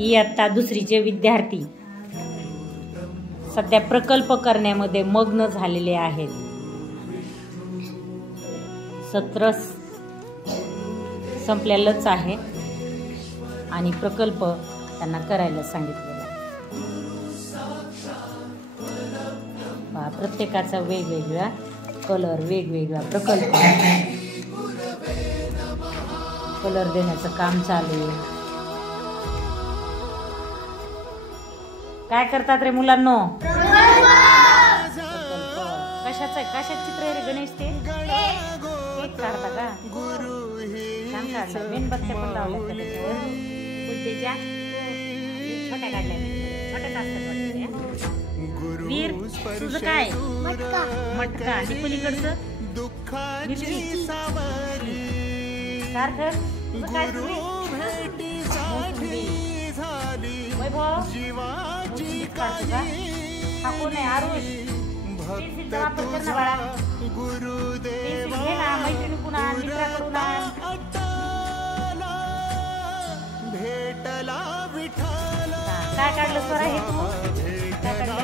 इयत्ता दुसरीचे विद्यार्थी सध्या प्रकल्प करण्यामध्ये मग्न झालेले आहेत. सत्र संपलेलंच आहे आणि प्रकल्प त्यांना करायला सांगितलेला. प्रत्येकाचा वेगवेगळा कलर, वेगवेगळा प्रकल्प, कलर देण्याचं काम चालू आहे. काय करतात रे मुलांनो? कशाचं चित्र आहे रे गणेश? ते काढता का? छान काढलं. मेणबत्त्या पण लावल्या त्याच्यावर. उलटीच्या छोट्या काढल्या, छोट्याच असतात. वीर तुझं काय? मटका. आणि पलीकडचं सार्थक तुझं काय? वैभव हा कोण आहे? आरुष. पेन्सिलचा वापर कर ना बाळा. पेन्सिल घे ना, मैत्रिणीकडून आण, मित्राकडून आण. काय काढलं स्वरा हे तू? काय काढलं?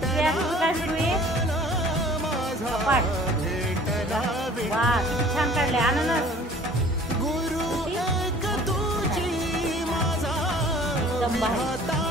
तुझं काय सुरू आहे? कपाट. वा, किती छान काढले. अननस. एकदम भारी.